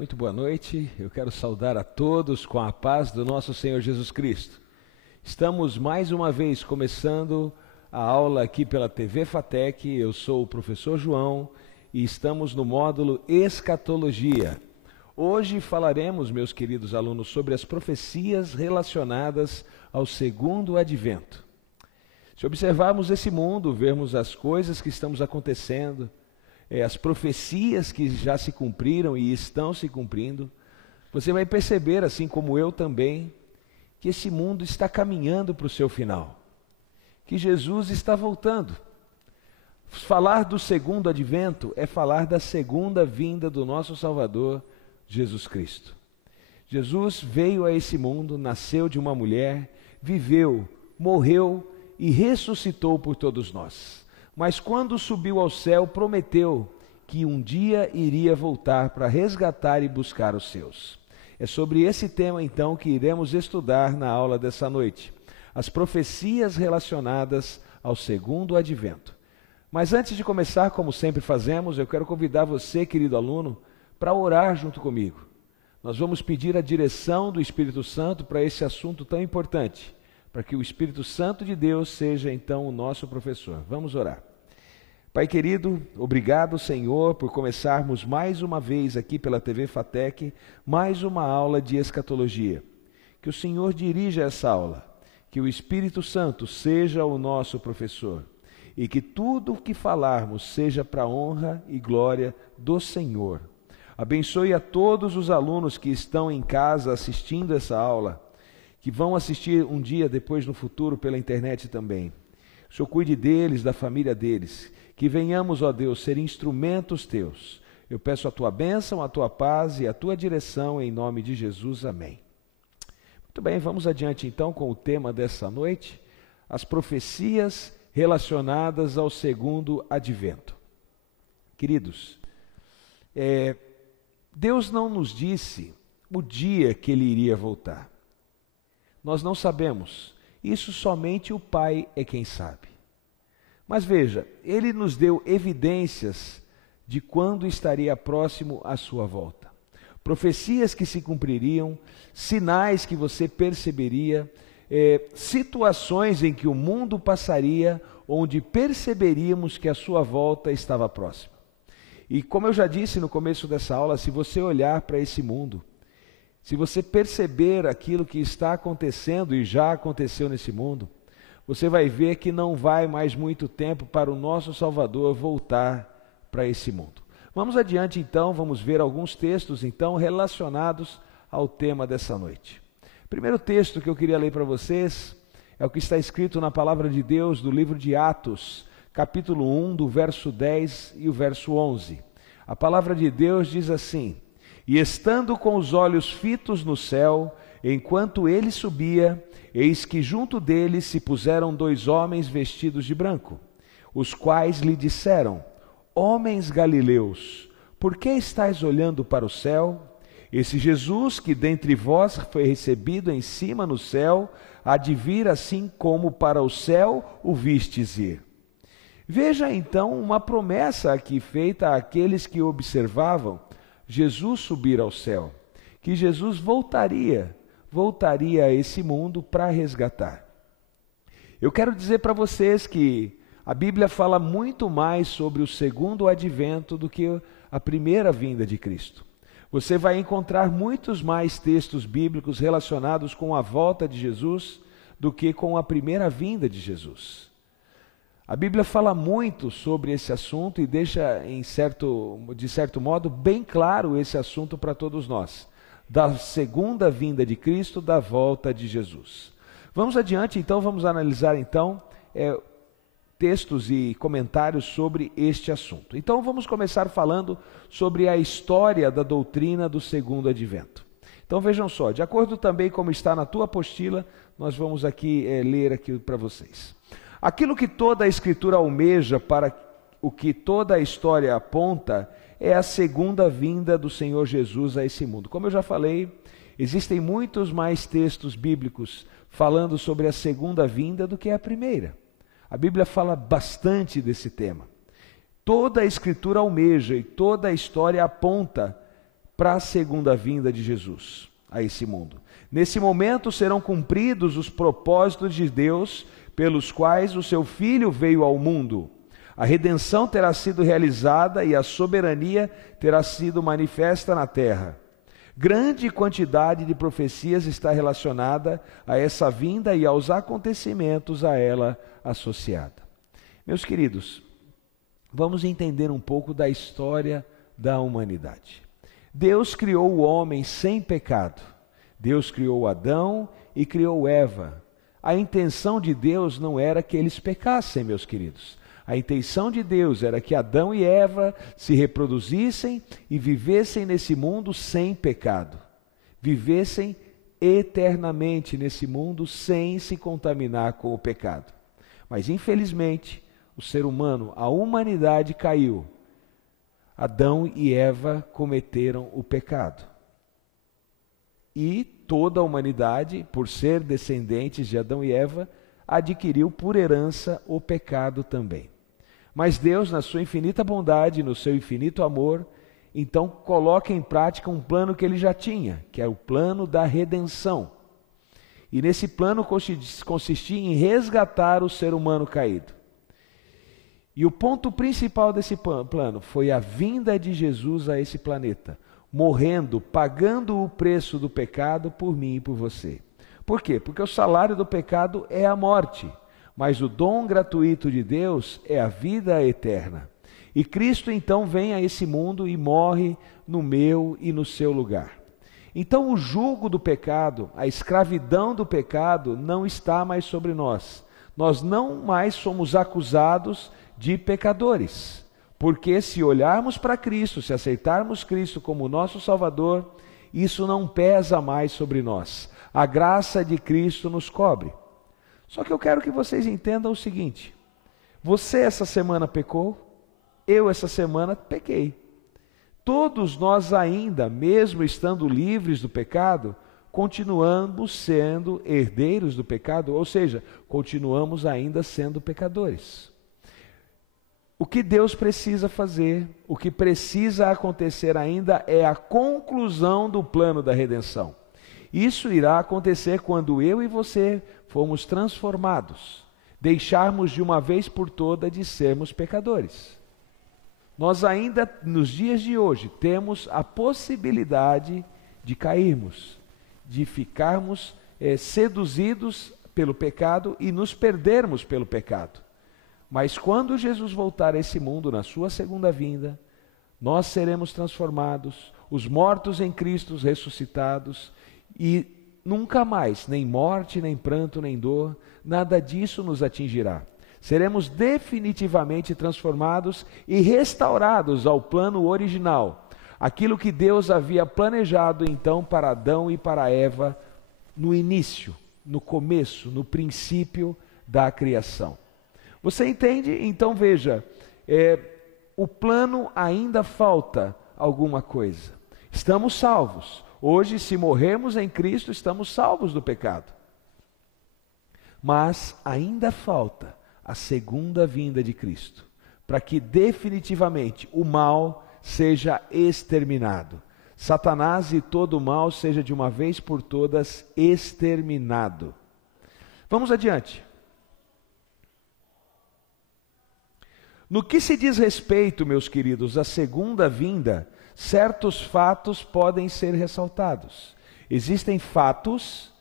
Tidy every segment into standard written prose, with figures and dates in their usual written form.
Muito boa noite, eu quero saudar a todos com a paz do nosso Senhor Jesus Cristo. Estamos mais uma vez começando a aula aqui pela TV Fatec, eu sou o professor João e estamos no módulo Escatologia. Hoje falaremos, meus queridos alunos, sobre as profecias relacionadas ao segundo advento. Se observarmos esse mundo, vermos as coisas que estamos acontecendo, as profecias que já se cumpriram e estão se cumprindo, você vai perceber, assim como eu também, que esse mundo está caminhando para o seu final, que Jesus está voltando. Falar do segundo advento é falar da segunda vinda do nosso Salvador, Jesus Cristo. Jesus veio a esse mundo, nasceu de uma mulher, viveu, morreu e ressuscitou por todos nós. Mas quando subiu ao céu, prometeu que um dia iria voltar para resgatar e buscar os seus. É sobre esse tema, então, que iremos estudar na aula dessa noite. As profecias relacionadas ao segundo advento. Mas antes de começar, como sempre fazemos, eu quero convidar você, querido aluno, para orar junto comigo. Nós vamos pedir a direção do Espírito Santo para esse assunto tão importante, para que o Espírito Santo de Deus seja então o nosso professor. Vamos orar. Pai querido, obrigado, Senhor, por começarmos mais uma vez aqui pela TV Fatec, mais uma aula de escatologia. Que o Senhor dirija essa aula, que o Espírito Santo seja o nosso professor e que tudo o que falarmos seja para a honra e glória do Senhor. Abençoe a todos os alunos que estão em casa assistindo essa aula, que vão assistir um dia depois no futuro pela internet também. O Senhor cuide deles, da família deles, que venhamos, ó Deus, ser instrumentos teus. Eu peço a tua bênção, a tua paz e a tua direção em nome de Jesus. Amém. Muito bem, vamos adiante então com o tema dessa noite, as profecias relacionadas ao segundo advento. Queridos, Deus não nos disse o dia que ele iria voltar. Nós não sabemos, isso somente o Pai é quem sabe. Mas veja, ele nos deu evidências de quando estaria próximo a sua volta. Profecias que se cumpririam, sinais que você perceberia, situações em que o mundo passaria, onde perceberíamos que a sua volta estava próxima. E como eu já disse no começo dessa aula, se você olhar para esse mundo, se você perceber aquilo que está acontecendo e já aconteceu nesse mundo, você vai ver que não vai mais muito tempo para o nosso Salvador voltar para esse mundo. Vamos adiante então, vamos ver alguns textos então relacionados ao tema dessa noite. O primeiro texto que eu queria ler para vocês é o que está escrito na palavra de Deus do livro de Atos, capítulo 1, do verso 10 e o verso 11. A palavra de Deus diz assim: E estando com os olhos fitos no céu, enquanto ele subia, eis que junto dele se puseram dois homens vestidos de branco, os quais lhe disseram: Homens galileus, por que estáis olhando para o céu? Esse Jesus que dentre vós foi recebido em cima no céu, há de vir assim como para o céu o vistes ir. Veja então uma promessa aqui feita àqueles que observavam Jesus subir ao céu, que Jesus voltaria a esse mundo para resgatar. Eu quero dizer para vocês que a Bíblia fala muito mais sobre o segundo advento do que a primeira vinda de Cristo. Você vai encontrar muitos mais textos bíblicos relacionados com a volta de Jesus do que com a primeira vinda de Jesus. A Bíblia fala muito sobre esse assunto e deixa, de certo modo, bem claro esse assunto para todos nós, da segunda vinda de Cristo, da volta de Jesus. Vamos adiante, então, vamos analisar, então, textos e comentários sobre este assunto. Então, vamos começar falando sobre a história da doutrina do segundo advento. Então, vejam só, de acordo também como está na tua apostila, nós vamos aqui ler aqui para vocês. Aquilo que toda a Escritura almeja, para o que toda a história aponta, é a segunda vinda do Senhor Jesus a esse mundo. Como eu já falei, existem muitos mais textos bíblicos falando sobre a segunda vinda do que a primeira. A Bíblia fala bastante desse tema. Toda a Escritura almeja e toda a história aponta para a segunda vinda de Jesus a esse mundo. Nesse momento serão cumpridos os propósitos de Deus pelos quais o seu Filho veio ao mundo. A redenção terá sido realizada e a soberania terá sido manifesta na terra. Grande quantidade de profecias está relacionada a essa vinda e aos acontecimentos a ela associada. Meus queridos, vamos entender um pouco da história da humanidade. Deus criou o homem sem pecado. Deus criou Adão e criou Eva. A intenção de Deus não era que eles pecassem, meus queridos. A intenção de Deus era que Adão e Eva se reproduzissem e vivessem nesse mundo sem pecado. Vivessem eternamente nesse mundo sem se contaminar com o pecado. Mas infelizmente, o ser humano, a humanidade caiu. Adão e Eva cometeram o pecado. E toda a humanidade, por ser descendentes de Adão e Eva, adquiriu por herança o pecado também. Mas Deus, na sua infinita bondade, no seu infinito amor, então coloca em prática um plano que ele já tinha, que é o plano da redenção. E nesse plano consistia em resgatar o ser humano caído. E o ponto principal desse plano foi a vinda de Jesus a esse planeta, morrendo, pagando o preço do pecado por mim e por você. Por quê? Porque o salário do pecado é a morte, mas o dom gratuito de Deus é a vida eterna. E Cristo então vem a esse mundo e morre no meu e no seu lugar. Então o jugo do pecado, a escravidão do pecado não está mais sobre nós. Nós não mais somos acusados de pecadores. Porque se olharmos para Cristo, se aceitarmos Cristo como nosso Salvador, isso não pesa mais sobre nós. A graça de Cristo nos cobre. Só que eu quero que vocês entendam o seguinte: você essa semana pecou, eu essa semana pequei. Todos nós ainda, mesmo estando livres do pecado, continuamos sendo herdeiros do pecado, ou seja, continuamos ainda sendo pecadores. O que Deus precisa fazer, o que precisa acontecer ainda é a conclusão do plano da redenção. Isso irá acontecer quando eu e você formos transformados, deixarmos de uma vez por todas de sermos pecadores. Nós ainda, nos dias de hoje, temos a possibilidade de cairmos, de ficarmos seduzidos pelo pecado e nos perdermos pelo pecado. Mas quando Jesus voltar a esse mundo, na sua segunda vinda, nós seremos transformados, os mortos em Cristo ressuscitados, e nunca mais, nem morte, nem pranto, nem dor, nada disso nos atingirá. Seremos definitivamente transformados e restaurados ao plano original, aquilo que Deus havia planejado então para Adão e para Eva no início, no começo, no princípio da criação. Você entende? Então veja, o plano ainda falta alguma coisa. Estamos salvos. Hoje, se morrermos em Cristo, estamos salvos do pecado. Mas ainda falta a segunda vinda de Cristo, para que definitivamente o mal seja exterminado. Satanás e todo o mal seja de uma vez por todas exterminado. Vamos adiante. No que se diz respeito, meus queridos, à segunda vinda, certos fatos podem ser ressaltados. Existem fatos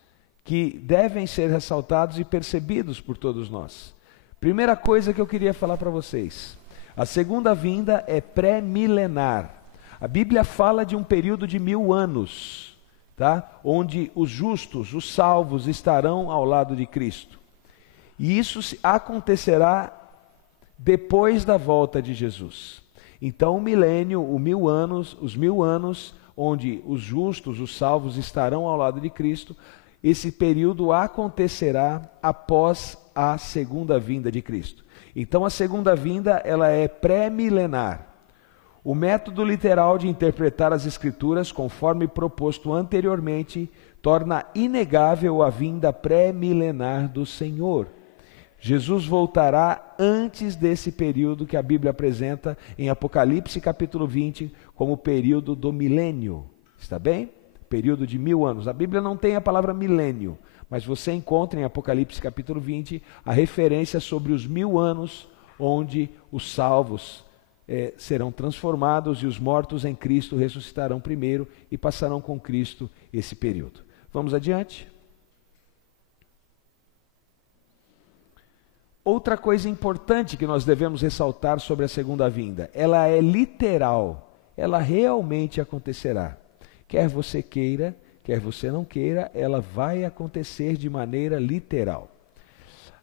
que devem ser ressaltados e percebidos por todos nós. Primeira coisa que eu queria falar para vocês: a segunda vinda é pré-milenar. A Bíblia fala de um período de 1000 anos, tá? Onde os justos, os salvos, estarão ao lado de Cristo. E isso acontecerá depois da volta de Jesus. Então o milênio, os 1000 anos, onde os justos, os salvos estarão ao lado de Cristo, esse período acontecerá após a segunda vinda de Cristo. Então a segunda vinda, ela é pré-milenar. O método literal de interpretar as Escrituras, conforme proposto anteriormente, torna inegável a vinda pré-milenar do Senhor. Jesus voltará antes desse período que a Bíblia apresenta em Apocalipse capítulo 20 como o período do milênio. Está bem? Período de 1000 anos. A Bíblia não tem a palavra milênio, mas você encontra em Apocalipse capítulo 20 a referência sobre os 1000 anos onde os salvos serão transformados e os mortos em Cristo ressuscitarão primeiro e passarão com Cristo esse período. Vamos adiante? Outra coisa importante que nós devemos ressaltar sobre a segunda vinda, ela é literal, ela realmente acontecerá. Quer você queira, quer você não queira, ela vai acontecer de maneira literal.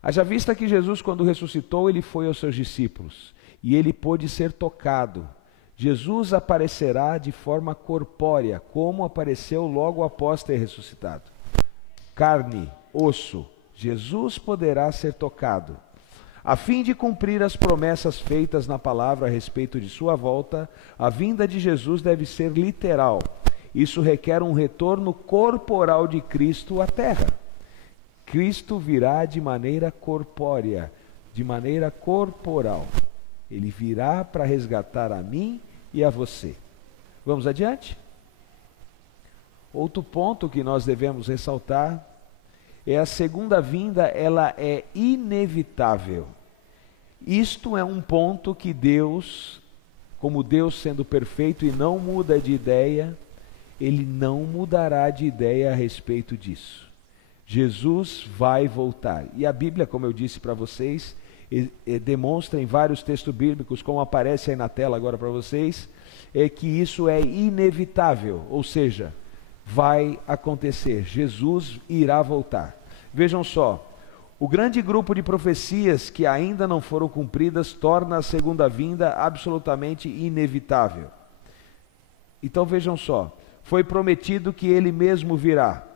Haja vista que Jesus, quando ressuscitou, ele foi aos seus discípulos e ele pôde ser tocado. Jesus aparecerá de forma corpórea, como apareceu logo após ter ressuscitado. Carne, osso, Jesus poderá ser tocado. A fim de cumprir as promessas feitas na palavra a respeito de sua volta, a vinda de Jesus deve ser literal. Isso requer um retorno corporal de Cristo à terra. Cristo virá de maneira corpórea, de maneira corporal. Ele virá para resgatar a mim e a você. Vamos adiante? Outro ponto que nós devemos ressaltar é a segunda vinda, ela é inevitável. Isto é um ponto que Deus, como Deus sendo perfeito e não muda de ideia, ele não mudará de ideia a respeito disso. Jesus vai voltar. E a Bíblia, como eu disse para vocês, demonstra em vários textos bíblicos, como aparece aí na tela agora para vocês, é que isso é inevitável, ou seja, vai acontecer. Jesus irá voltar. Vejam só, o grande grupo de profecias que ainda não foram cumpridas torna a segunda vinda absolutamente inevitável. Então vejam só, foi prometido que ele mesmo virá.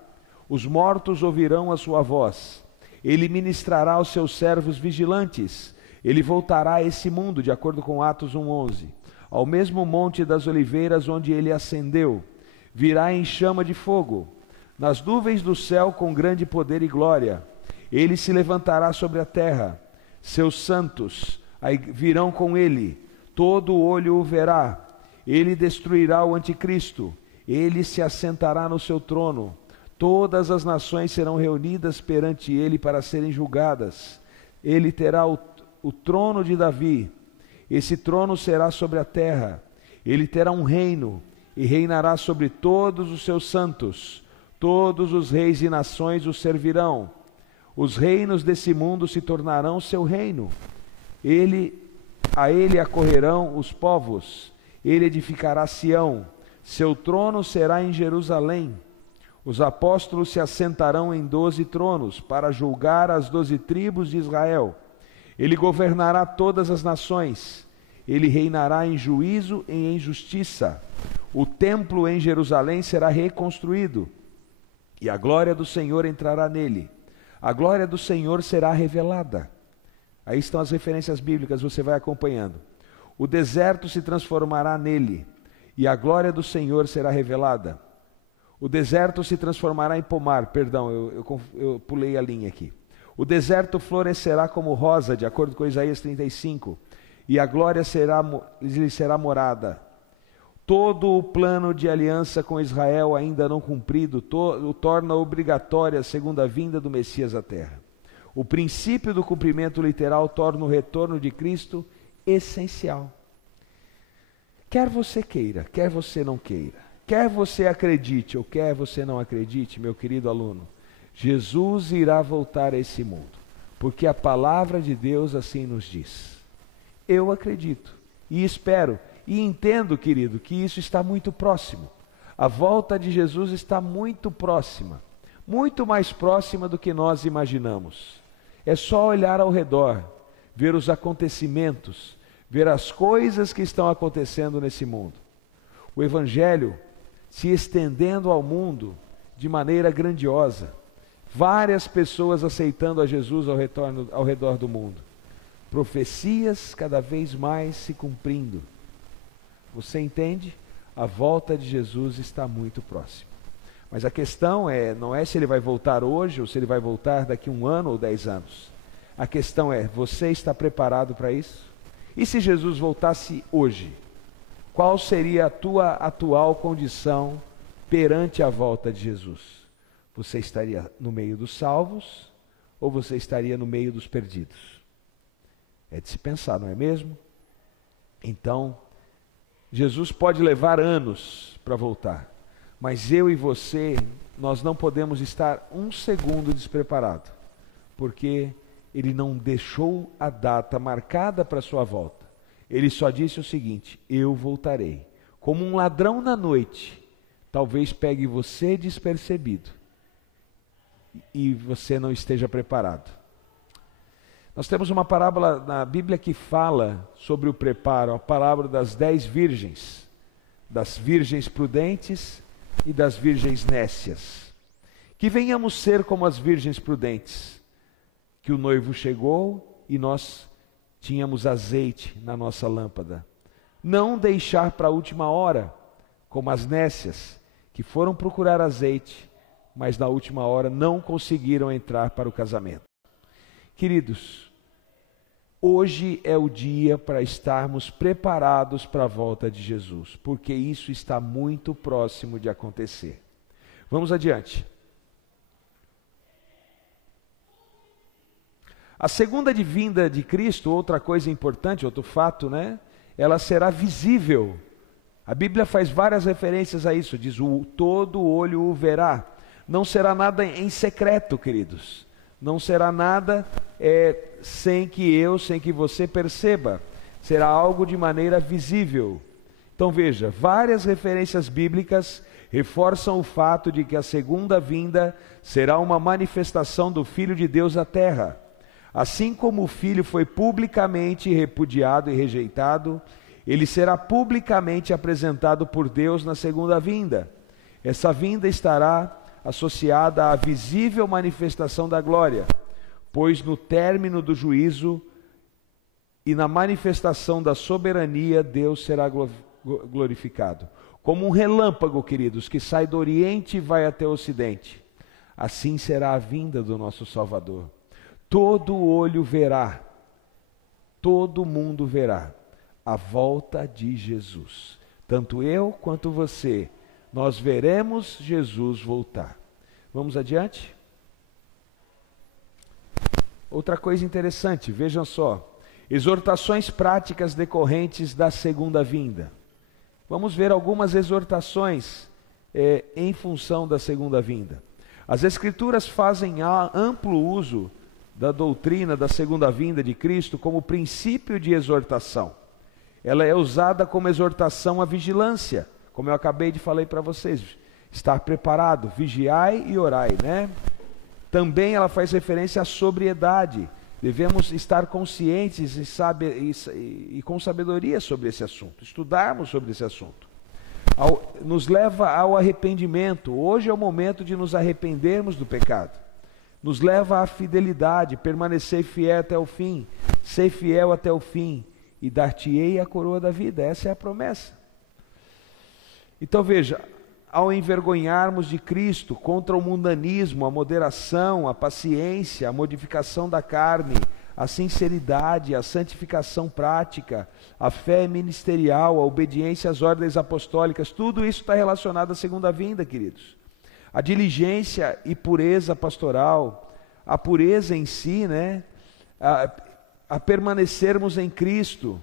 Os mortos ouvirão a sua voz. Ele ministrará aos seus servos vigilantes. Ele voltará a esse mundo, de acordo com Atos 1:11, ao mesmo monte das oliveiras onde ele ascendeu. Virá em chama de fogo, nas nuvens do céu com grande poder e glória. Ele se levantará sobre a terra. Seus santos virão com ele. Todo olho o verá. Ele destruirá o anticristo. Ele se assentará no seu trono. Todas as nações serão reunidas perante ele para serem julgadas. Ele terá o trono de Davi. Esse trono será sobre a terra. Ele terá um reino e reinará sobre todos os seus santos. Todos os reis e nações o servirão. Os reinos desse mundo se tornarão seu reino. A ele acorrerão os povos. Ele edificará Sião. Seu trono será em Jerusalém. Os apóstolos se assentarão em 12 tronos para julgar as 12 tribos de Israel. Ele governará todas as nações. Ele reinará em juízo e em justiça. O templo em Jerusalém será reconstruído e a glória do Senhor entrará nele. A glória do Senhor será revelada. Aí estão as referências bíblicas, você vai acompanhando. O deserto se transformará nele e a glória do Senhor será revelada. O deserto se transformará em pomar, perdão, eu pulei a linha aqui. O florescerá como rosa, de acordo com Isaías 35, e a glória lhe será morada. Todo o plano de aliança com Israel ainda não cumprido, o torna obrigatória a segunda vinda do Messias à terra. O princípio do cumprimento literal torna o retorno de Cristo essencial. Quer você queira, quer você não queira, quer você acredite ou quer você não acredite, meu querido aluno, Jesus irá voltar a esse mundo, porque a palavra de Deus assim nos diz. Eu acredito e espero e entendo, querido, que isso está muito próximo. A volta de Jesus está muito próxima, muito mais próxima do que nós imaginamos. É só olhar ao redor, ver os acontecimentos, ver as coisas que estão acontecendo nesse mundo. O Evangelho se estendendo ao mundo de maneira grandiosa. Várias pessoas aceitando a Jesus ao redor do mundo. Profecias cada vez mais se cumprindo. Você entende? A volta de Jesus está muito próxima. Mas a questão não é se ele vai voltar hoje ou se ele vai voltar daqui 1 ano ou 10 anos. A questão é, você está preparado para isso? E se Jesus voltasse hoje? Qual seria a tua atual condição perante a volta de Jesus? Você estaria no meio dos salvos ou você estaria no meio dos perdidos? É de se pensar, não é mesmo? Então, Jesus pode levar anos para voltar, mas eu e você, nós não podemos estar um segundo despreparado, porque Ele não deixou a data marcada para a sua volta. Ele só disse o seguinte: eu voltarei. Como um ladrão na noite, talvez pegue você despercebido e você não esteja preparado. Nós temos uma parábola na Bíblia que fala sobre o preparo, a parábola das 10 virgens, das virgens prudentes e das virgens nécias. Que venhamos ser como as virgens prudentes, que o noivo chegou e nós tínhamos azeite na nossa lâmpada. Não deixar para a última hora, como as nécias, que foram procurar azeite, mas na última hora não conseguiram entrar para o casamento. Queridos, hoje é o dia para estarmos preparados para a volta de Jesus, porque isso está muito próximo de acontecer. Vamos adiante. A segunda vinda de Cristo, outra coisa importante, outro fato, né? Ela será visível. A Bíblia faz várias referências a isso, diz: todo olho o verá. Não será nada em secreto, queridos. Não será nada sem que você perceba. Será algo de maneira visível. Então veja, várias referências bíblicas reforçam o fato de que a segunda vinda será uma manifestação do Filho de Deus à terra. Assim como o Filho foi publicamente repudiado e rejeitado, ele será publicamente apresentado por Deus na segunda vinda. Essa vinda estará associada à visível manifestação da glória, pois no término do juízo e na manifestação da soberania, Deus será glorificado. Como um relâmpago, queridos, que sai do Oriente e vai até o Ocidente, assim será a vinda do nosso Salvador. Todo olho verá, todo mundo verá a volta de Jesus. Tanto eu quanto você, nós veremos Jesus voltar. Vamos adiante? Outra coisa interessante, vejam só. Exortações práticas decorrentes da segunda vinda. Vamos ver algumas exortações em função da segunda vinda. As Escrituras fazem amplo uso da doutrina da segunda vinda de Cristo como princípio de exortação. Ela é usada como exortação à vigilância, como eu acabei de falar para vocês, estar preparado, vigiai e orai, né? Também ela faz referência à sobriedade, devemos estar conscientes e com sabedoria sobre esse assunto, estudarmos sobre esse assunto. Nos leva ao arrependimento, hoje é o momento de nos arrependermos do pecado. Nos leva à fidelidade, permanecer fiel até o fim, ser fiel até o fim, e dar-te-ei a coroa da vida. Essa é a promessa. Então veja, ao envergonharmos de Cristo contra o mundanismo, a moderação, a paciência, a modificação da carne, a sinceridade, a santificação prática, a fé ministerial, a obediência às ordens apostólicas, tudo isso está relacionado à segunda vinda, queridos. A diligência e pureza pastoral, a pureza em si, né? A permanecermos em Cristo,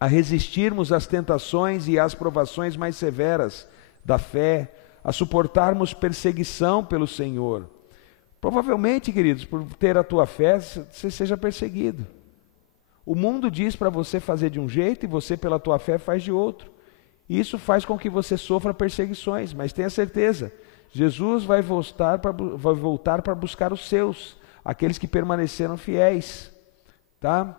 a resistirmos às tentações e às provações mais severas da fé, a suportarmos perseguição pelo Senhor. Provavelmente, queridos, por ter a tua fé, você seja perseguido. O mundo diz para você fazer de um jeito e você, pela tua fé, faz de outro. E isso faz com que você sofra perseguições, mas tenha certeza, Jesus vai voltar para buscar os seus, aqueles que permaneceram fiéis, tá?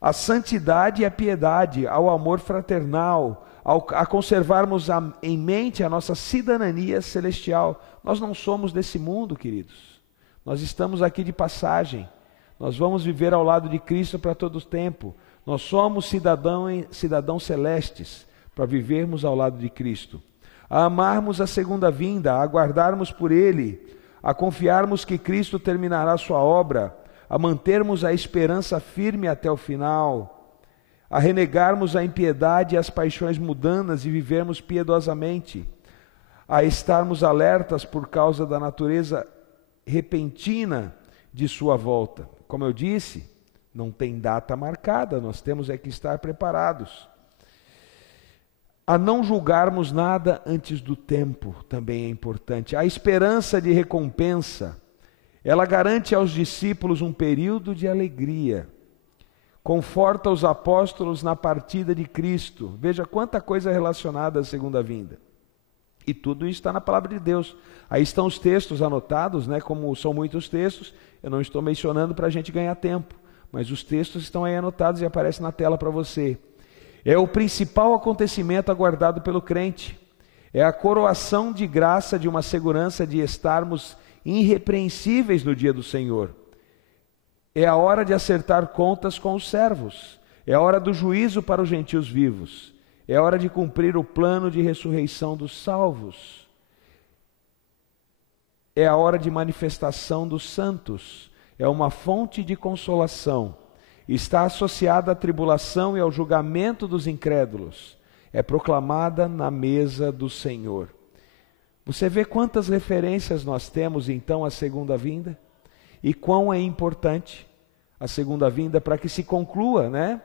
A santidade e a piedade, ao amor fraternal, a conservarmos em mente a nossa cidadania celestial. Nós não somos desse mundo, queridos. Nós estamos aqui de passagem. Nós vamos viver ao lado de Cristo para todo o tempo. Nós somos cidadãos celestes para vivermos ao lado de Cristo. A amarmos a segunda vinda, a aguardarmos por Ele, a confiarmos que Cristo terminará sua obra, a mantermos a esperança firme até o final, a renegarmos a impiedade e as paixões mundanas e vivermos piedosamente, a estarmos alertas por causa da natureza repentina de sua volta. Como eu disse, não tem data marcada, nós temos é que estar preparados. A não julgarmos nada antes do tempo também é importante. A esperança de recompensa, ela garante aos discípulos um período de alegria. Conforta os apóstolos na partida de Cristo. Veja quanta coisa relacionada à segunda vinda. E tudo isso está na palavra de Deus. Aí estão os textos anotados, né? Como são muitos textos, eu não estou mencionando para a gente ganhar tempo, mas os textos estão aí anotados e aparecem na tela para você. É o principal acontecimento aguardado pelo crente. É a coroação de graça de uma segurança de estarmos irrepreensíveis no dia do Senhor. É a hora de acertar contas com os servos. É a hora do juízo para os gentios vivos. É hora de cumprir o plano de ressurreição dos salvos. É a hora de manifestação dos santos. É uma fonte de consolação. Está associada à tribulação e ao julgamento dos incrédulos. É proclamada na mesa do Senhor. Você vê quantas referências nós temos então à segunda vinda? E quão é importante a segunda vinda para que se conclua, né?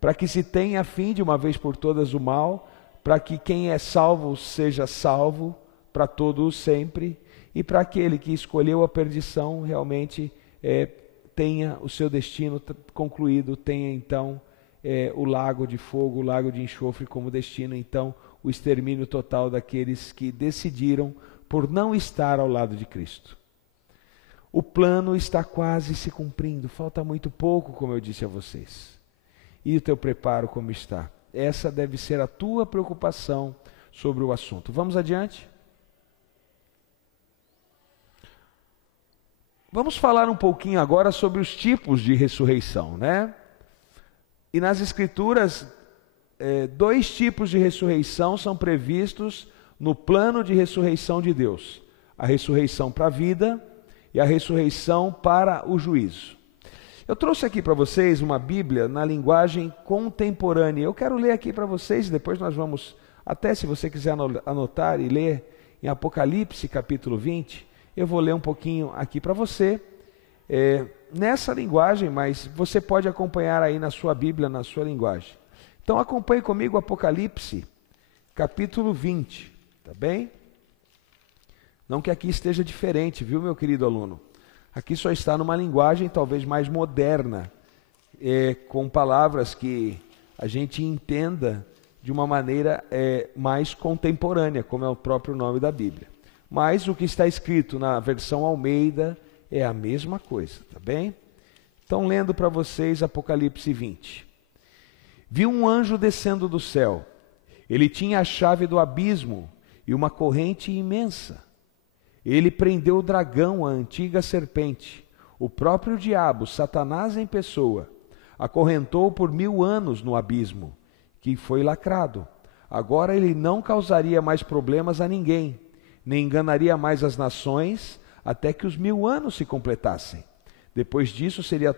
Para que se tenha fim de uma vez por todas o mal, para que quem é salvo seja salvo para todo o sempre, e para aquele que escolheu a perdição realmente tenha o seu destino concluído, tenha então o lago de fogo, o lago de enxofre como destino, então o extermínio total daqueles que decidiram por não estar ao lado de Cristo. O plano está quase se cumprindo, falta muito pouco, como eu disse a vocês. E o teu preparo como está? Essa deve ser a tua preocupação sobre o assunto. Vamos adiante? Vamos falar um pouquinho agora sobre os tipos de ressurreição, né? E nas Escrituras, 2 tipos de ressurreição são previstos no plano de ressurreição de Deus. A ressurreição para a vida e a ressurreição para o juízo. Eu trouxe aqui para vocês uma Bíblia na linguagem contemporânea. Eu quero ler aqui para vocês, e depois nós vamos, até se você quiser anotar e ler, em Apocalipse capítulo 20, eu vou ler um pouquinho aqui para você, nessa linguagem, mas você pode acompanhar aí na sua Bíblia, na sua linguagem. Então acompanhe comigo Apocalipse capítulo 20, tá bem? Não que aqui esteja diferente, viu, meu querido aluno? Aqui só está numa linguagem talvez mais moderna, com palavras que a gente entenda de uma maneira mais contemporânea, como é o próprio nome da Bíblia. Mas o que está escrito na versão Almeida é a mesma coisa, tá bem? Então, lendo para vocês Apocalipse 20. Vi um anjo descendo do céu. Ele tinha a chave do abismo e uma corrente imensa. Ele prendeu o dragão, a antiga serpente, o próprio diabo, Satanás em pessoa, acorrentou por 1000 anos no abismo, que foi lacrado. Agora ele não causaria mais problemas a ninguém, nem enganaria mais as nações, até que os 1000 anos se completassem. Depois disso seria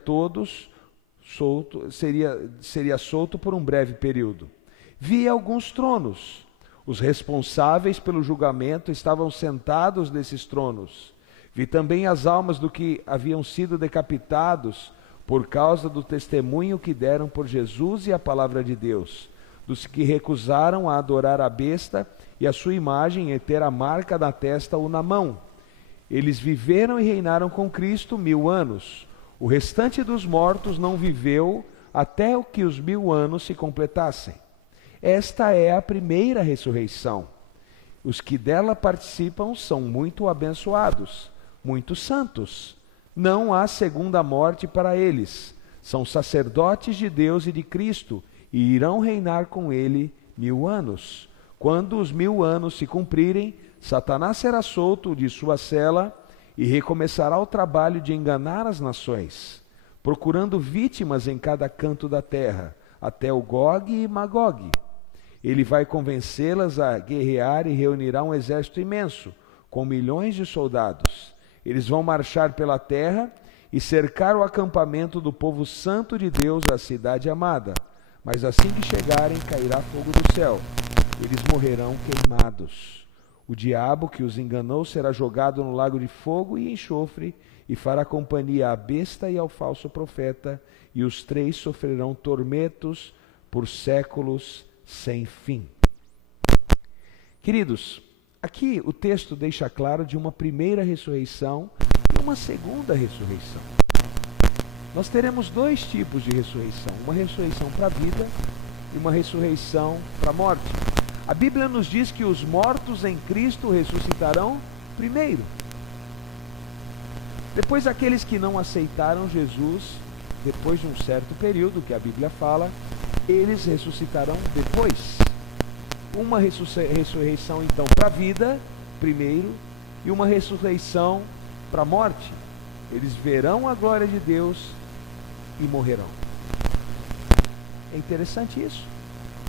solto por um breve período. Vi alguns tronos. Os responsáveis pelo julgamento estavam sentados nesses tronos. Vi também as almas do que haviam sido decapitados por causa do testemunho que deram por Jesus e a palavra de Deus, dos que recusaram a adorar a besta e a sua imagem e ter a marca da testa ou na mão. Eles viveram e reinaram com Cristo 1000 anos. O restante dos mortos não viveu até que os 1000 anos se completassem. Esta é a primeira ressurreição. Os que dela participam são muito abençoados, muito santos. Não há segunda morte para eles. São sacerdotes de Deus e de Cristo e irão reinar com ele 1000 anos. Quando os 1000 anos se cumprirem, Satanás será solto de sua cela e recomeçará o trabalho de enganar as nações, procurando vítimas em cada canto da terra, até o Gog e Magog. Ele vai convencê-las a guerrear e reunirá um exército imenso, com milhões de soldados. Eles vão marchar pela terra e cercar o acampamento do povo santo de Deus, a cidade amada. Mas assim que chegarem, cairá fogo do céu. Eles morrerão queimados. O diabo que os enganou será jogado no lago de fogo e enxofre, e fará companhia à besta e ao falso profeta, e os três sofrerão tormentos por séculos sem fim. Queridos, aqui o texto deixa claro de uma primeira ressurreição e uma segunda ressurreição. Nós teremos dois tipos de ressurreição, uma ressurreição para a vida e uma ressurreição para a morte. A Bíblia nos diz que os mortos em Cristo ressuscitarão primeiro. Depois, aqueles que não aceitaram Jesus, depois de um certo período que a Bíblia fala, eles ressuscitarão depois. Uma ressurreição, então, para a vida, primeiro, e uma ressurreição para a morte. Eles verão a glória de Deus e morrerão. É interessante isso.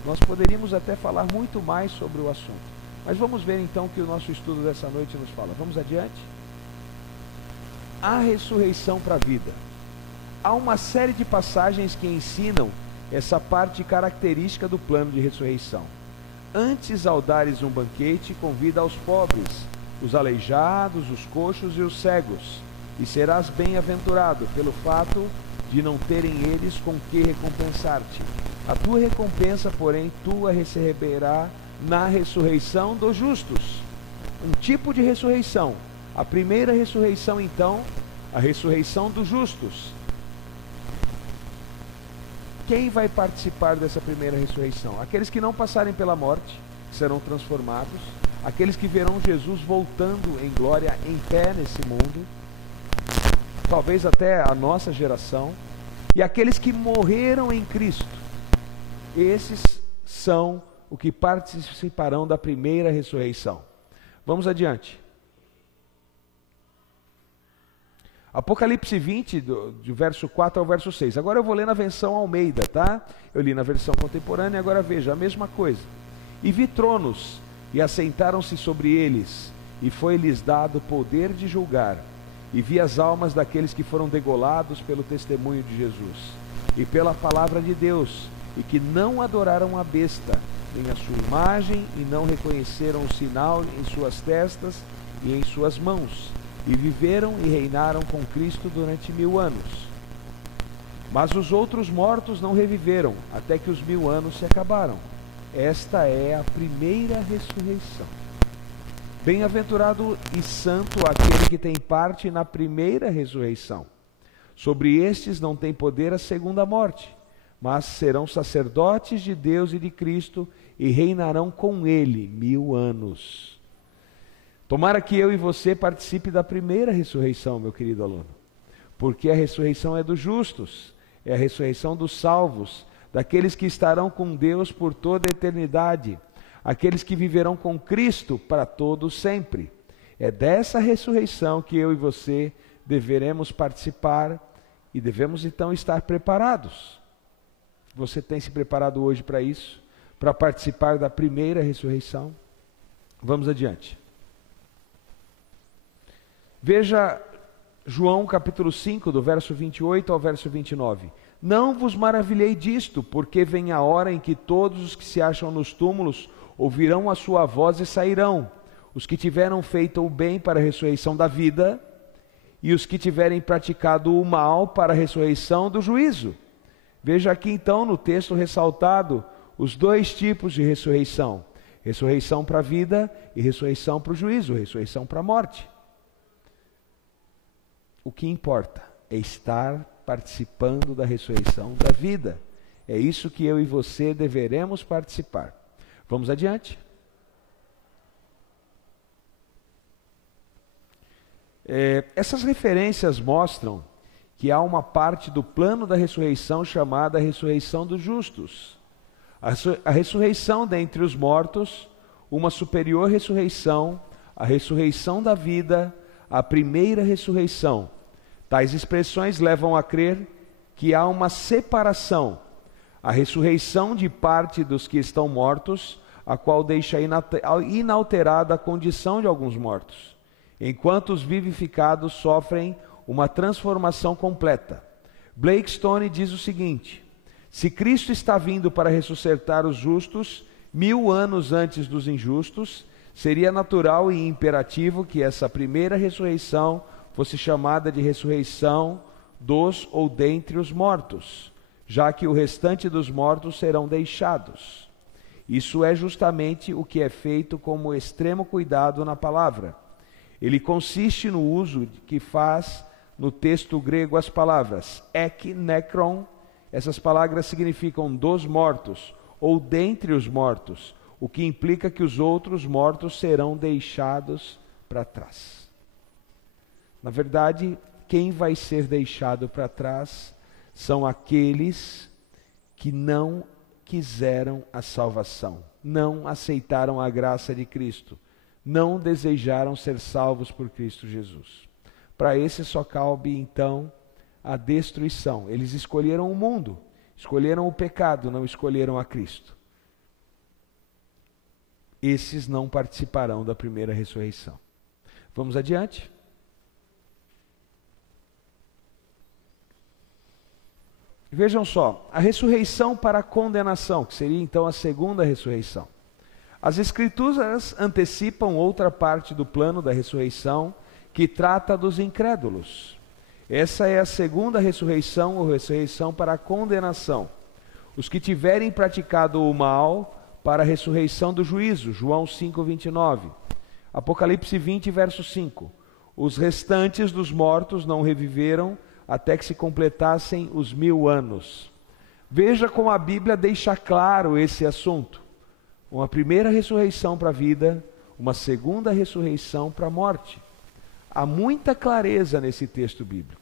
Nós poderíamos até falar muito mais sobre o assunto. Mas vamos ver então o que o nosso estudo dessa noite nos fala. Vamos adiante? A ressurreição para a vida. Há uma série de passagens que ensinam essa parte característica do plano de ressurreição. Antes, ao dares um banquete, convida aos pobres, os aleijados, os coxos e os cegos, e serás bem-aventurado pelo fato de não terem eles com que recompensar-te. A tua recompensa, porém, tu a receberás na ressurreição dos justos. Um tipo de ressurreição. A primeira ressurreição, então, a ressurreição dos justos. Quem vai participar dessa primeira ressurreição? Aqueles que não passarem pela morte, serão transformados. Aqueles que verão Jesus voltando em glória, em pé nesse mundo. Talvez até a nossa geração. E aqueles que morreram em Cristo. Esses são os que participarão da primeira ressurreição. Vamos adiante. Apocalipse 20, do verso 4 ao verso 6. Agora eu vou ler na versão Almeida, tá? Eu li na versão contemporânea, agora veja, a mesma coisa. E vi tronos, e assentaram-se sobre eles, e foi-lhes dado poder de julgar. E vi as almas daqueles que foram degolados pelo testemunho de Jesus, e pela palavra de Deus, e que não adoraram a besta, nem a sua imagem, e não reconheceram o sinal em suas testas e em suas mãos. E viveram e reinaram com Cristo durante 1000 anos. Mas os outros mortos não reviveram, até que os 1000 anos se acabaram. Esta é a primeira ressurreição. Bem-aventurado e santo aquele que tem parte na primeira ressurreição. Sobre estes não tem poder a segunda morte, mas serão sacerdotes de Deus e de Cristo e reinarão com ele 1000 anos. Tomara que eu e você participe da primeira ressurreição, meu querido aluno, porque a ressurreição é dos justos, é a ressurreição dos salvos, daqueles que estarão com Deus por toda a eternidade, aqueles que viverão com Cristo para todo sempre. É dessa ressurreição que eu e você deveremos participar e devemos então estar preparados. Você tem se preparado hoje para isso? Para participar da primeira ressurreição? Vamos adiante. Veja João capítulo 5, do verso 28 ao verso 29. Não vos maravilhei disto, porque vem a hora em que todos os que se acham nos túmulos ouvirão a sua voz e sairão. Os que tiveram feito o bem para a ressurreição da vida, e os que tiverem praticado o mal para a ressurreição do juízo. Veja aqui então no texto ressaltado os dois tipos de ressurreição. Ressurreição para a vida e ressurreição para o juízo, ressurreição para a morte. O que importa é estar participando da ressurreição da vida. É isso que eu e você deveremos participar. Vamos adiante? Essas referências mostram que há uma parte do plano da ressurreição chamada ressurreição dos justos. A ressurreição dentre os mortos, uma superior ressurreição, a ressurreição da vida, a primeira ressurreição. Tais expressões levam a crer que há uma separação, a ressurreição de parte dos que estão mortos, a qual deixa inalterada a condição de alguns mortos, enquanto os vivificados sofrem uma transformação completa. Blackstone diz o seguinte: se Cristo está vindo para ressuscitar os justos 1000 anos antes dos injustos, seria natural e imperativo que essa primeira ressurreição fosse chamada de ressurreição dos ou dentre os mortos, já que o restante dos mortos serão deixados. Isso é justamente o que é feito com extremo cuidado na palavra. Ele consiste no uso que faz no texto grego as palavras ek, necron. Essas palavras significam dos mortos ou dentre os mortos, o que implica que os outros mortos serão deixados para trás. Na verdade, quem vai ser deixado para trás são aqueles que não quiseram a salvação, não aceitaram a graça de Cristo, não desejaram ser salvos por Cristo Jesus. Para esses só cabe então a destruição. Eles escolheram o mundo, escolheram o pecado, não escolheram a Cristo. Esses não participarão da primeira ressurreição. Vamos adiante? Vejam só, a ressurreição para a condenação, que seria então a segunda ressurreição. As Escrituras antecipam outra parte do plano da ressurreição, que trata dos incrédulos. Essa é a segunda ressurreição, ou ressurreição para a condenação. Os que tiverem praticado o mal, para a ressurreição do juízo, João 5:29. Apocalipse 20, verso 5. Os restantes dos mortos não reviveram, até que se completassem os 1000 anos. Veja como a Bíblia deixa claro esse assunto. Uma primeira ressurreição para a vida, uma segunda ressurreição para a morte. Há muita clareza nesse texto bíblico.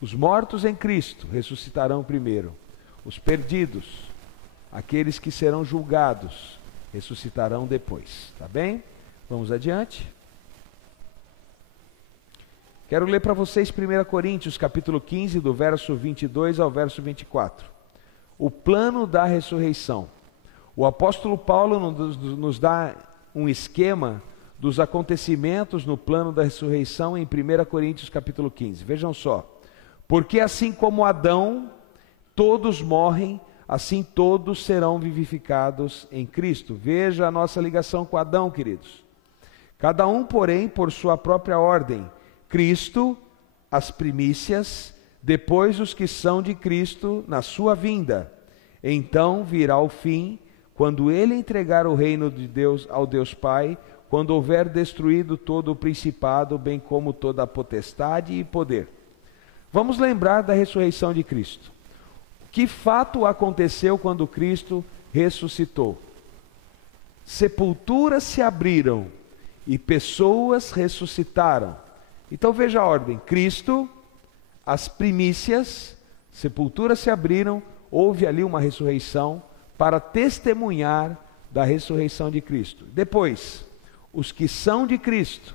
Os mortos em Cristo ressuscitarão primeiro. Os perdidos, aqueles que serão julgados, ressuscitarão depois. Tá bem? Vamos adiante. Quero ler para vocês 1 Coríntios, capítulo 15, do verso 22 ao verso 24. O plano da ressurreição. O apóstolo Paulo nos dá um esquema dos acontecimentos no plano da ressurreição em 1 Coríntios, capítulo 15. Vejam só. Porque assim como Adão, todos morrem, assim todos serão vivificados em Cristo. Veja a nossa ligação com Adão, queridos. Cada um, porém, por sua própria ordem. Cristo, as primícias, depois os que são de Cristo na sua vinda. Então virá o fim, quando ele entregar o reino de Deus ao Deus Pai, quando houver destruído todo o principado, bem como toda a potestade e poder. Vamos lembrar da ressurreição de Cristo. Que fato aconteceu quando Cristo ressuscitou? Sepulturas se abriram e pessoas ressuscitaram. Então veja a ordem: Cristo, as primícias, sepulturas se abriram, houve ali uma ressurreição para testemunhar da ressurreição de Cristo. Depois, os que são de Cristo,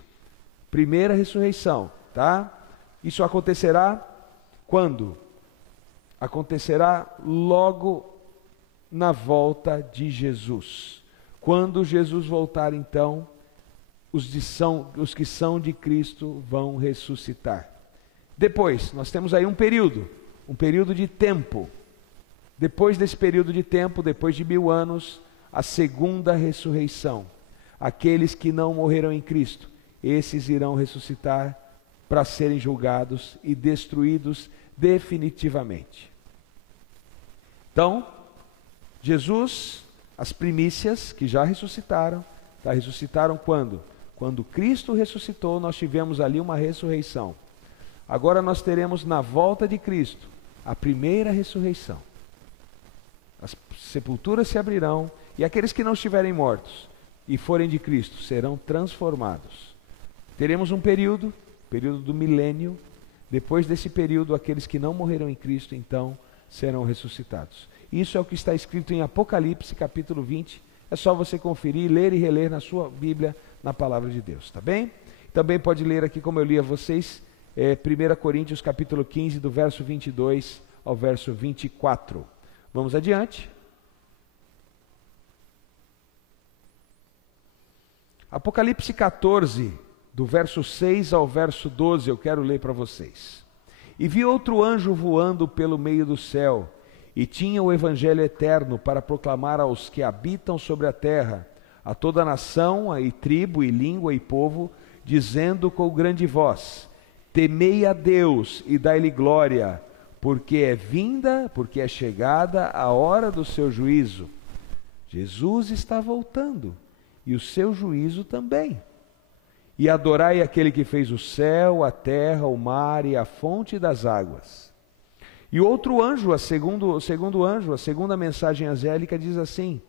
primeira ressurreição, tá? Isso acontecerá quando? Acontecerá logo na volta de Jesus. Quando Jesus voltar, então, os que são de Cristo vão ressuscitar. Depois, nós temos aí um período de tempo. Depois desse período de tempo, depois de 1000 anos, a segunda ressurreição. Aqueles que não morreram em Cristo, esses irão ressuscitar para serem julgados e destruídos definitivamente. Então, Jesus, as primícias que já ressuscitaram, ressuscitaram quando? Quando Cristo ressuscitou, nós tivemos ali uma ressurreição. Agora nós teremos na volta de Cristo a primeira ressurreição. As sepulturas se abrirão e aqueles que não estiverem mortos e forem de Cristo serão transformados. Teremos um período do milênio. Depois desse período, aqueles que não morreram em Cristo, então, serão ressuscitados. Isso é o que está escrito em Apocalipse, capítulo 20. É só você conferir, ler e reler na sua Bíblia, na palavra de Deus, tá bem? Também pode ler aqui, como eu li a vocês, 1 Coríntios, capítulo 15, do verso 22 ao verso 24. Vamos adiante. Apocalipse 14, do verso 6 ao verso 12, eu quero ler para vocês. E vi outro anjo voando pelo meio do céu, e tinha o evangelho eterno para proclamar aos que habitam sobre a terra, a toda nação, e tribo, e língua, e povo, dizendo com grande voz: temei a Deus e dai-lhe glória, porque é chegada a hora do seu juízo. Jesus está voltando, e o seu juízo também. E adorai aquele que fez o céu, a terra, o mar e a fonte das águas. E outro anjo, o segundo anjo, a segunda mensagem angélica diz assim: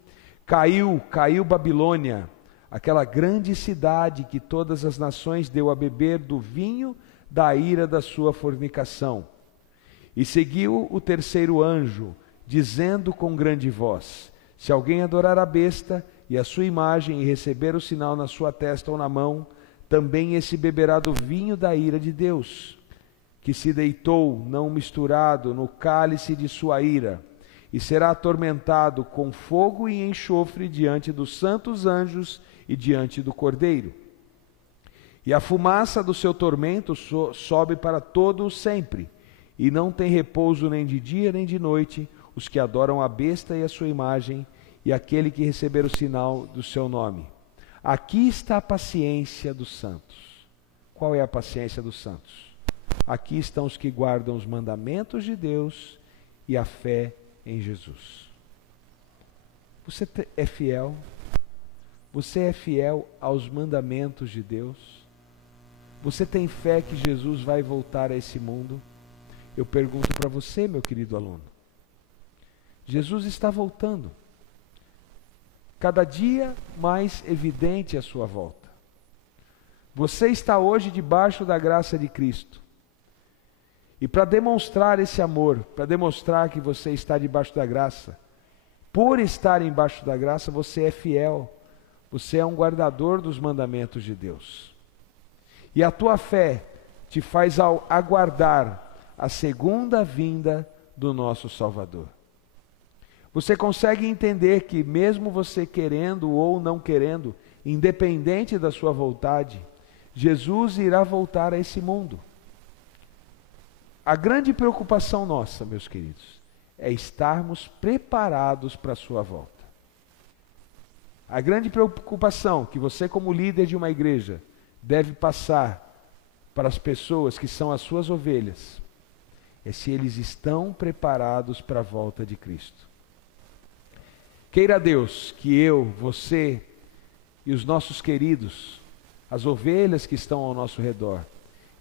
caiu Babilônia, aquela grande cidade que todas as nações deu a beber do vinho da ira da sua fornicação. E seguiu o terceiro anjo, dizendo com grande voz: se alguém adorar a besta e a sua imagem e receber o sinal na sua testa ou na mão, também esse beberá do vinho da ira de Deus, que se deitou, não misturado, no cálice de sua ira, e será atormentado com fogo e enxofre diante dos santos anjos e diante do Cordeiro. E a fumaça do seu tormento sobe para todo o sempre, e não tem repouso nem de dia nem de noite os que adoram a besta e a sua imagem, e aquele que receber o sinal do seu nome. Aqui está a paciência dos santos. Qual é a paciência dos santos? Aqui estão os que guardam os mandamentos de Deus e a fé em Jesus. Você é fiel? Você é fiel aos mandamentos de Deus? Você tem fé que Jesus vai voltar a esse mundo? Eu pergunto para você, meu querido aluno. Jesus está voltando. Cada dia mais evidente a sua volta. Você está hoje debaixo da graça de Cristo. E para demonstrar esse amor, para demonstrar que você está debaixo da graça, por estar embaixo da graça, você é fiel. Você é um guardador dos mandamentos de Deus. E a tua fé te faz aguardar a segunda vinda do nosso Salvador. Você consegue entender que mesmo você querendo ou não querendo, independente da sua vontade, Jesus irá voltar a esse mundo. A grande preocupação nossa, meus queridos, é estarmos preparados para a sua volta. A grande preocupação que você, como líder de uma igreja, deve passar para as pessoas que são as suas ovelhas, é se eles estão preparados para a volta de Cristo. Queira Deus que eu, você e os nossos queridos, as ovelhas que estão ao nosso redor,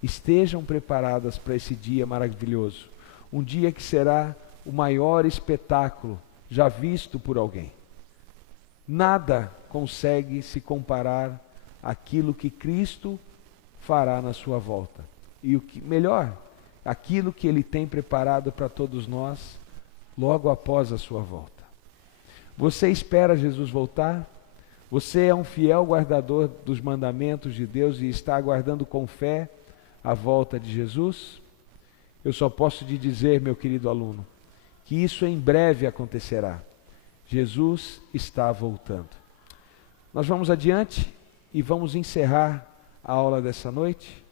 estejam preparadas para esse dia maravilhoso. Um dia que será o maior espetáculo já visto por alguém. Nada consegue se comparar àquilo que Cristo fará na sua volta. E o que melhor, aquilo que Ele tem preparado para todos nós logo após a sua volta. Você espera Jesus voltar? Você é um fiel guardador dos mandamentos de Deus e está aguardando com fé a volta de Jesus? Eu só posso te dizer, meu querido aluno, que isso em breve acontecerá. Jesus está voltando. Nós vamos adiante e vamos encerrar a aula dessa noite.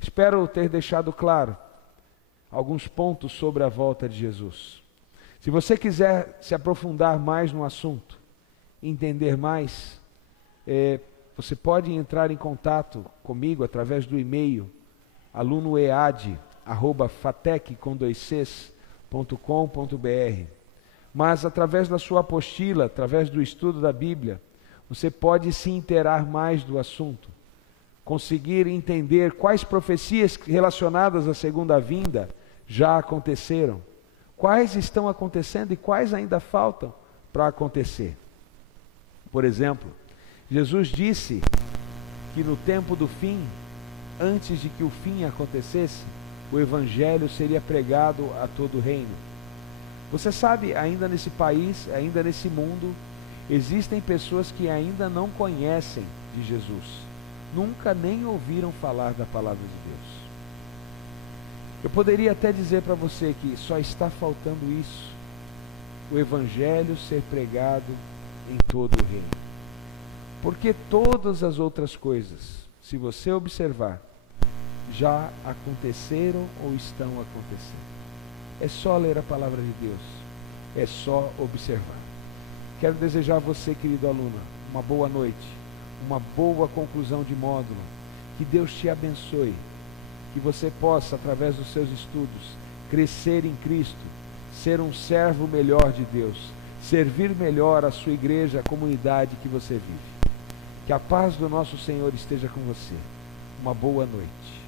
Espero ter deixado claro alguns pontos sobre a volta de Jesus. Se você quiser se aprofundar mais no assunto, entender mais, você pode entrar em contato comigo através do e-mail alunoead@fatec.com.br. Mas através da sua apostila, através do estudo da Bíblia, você pode se inteirar mais do assunto, conseguir entender quais profecias relacionadas à segunda vinda já aconteceram, quais estão acontecendo e quais ainda faltam para acontecer. Por exemplo, Jesus disse que no tempo do fim, antes de que o fim acontecesse, o Evangelho seria pregado a todo o reino. Você sabe, ainda nesse país, ainda nesse mundo, existem pessoas que ainda não conhecem de Jesus, nunca nem ouviram falar da palavra de Deus. Eu poderia até dizer para você que só está faltando isso, o Evangelho ser pregado em todo o reino. Porque todas as outras coisas, se você observar, já aconteceram ou estão acontecendo. É só ler a palavra de Deus, é só observar. Quero desejar a você, querido aluno, uma boa noite, uma boa conclusão de módulo. Que Deus te abençoe, que você possa, através dos seus estudos, crescer em Cristo, ser um servo melhor de Deus, servir melhor a sua igreja, a comunidade que você vive. Que a paz do nosso Senhor esteja com você. Uma boa noite.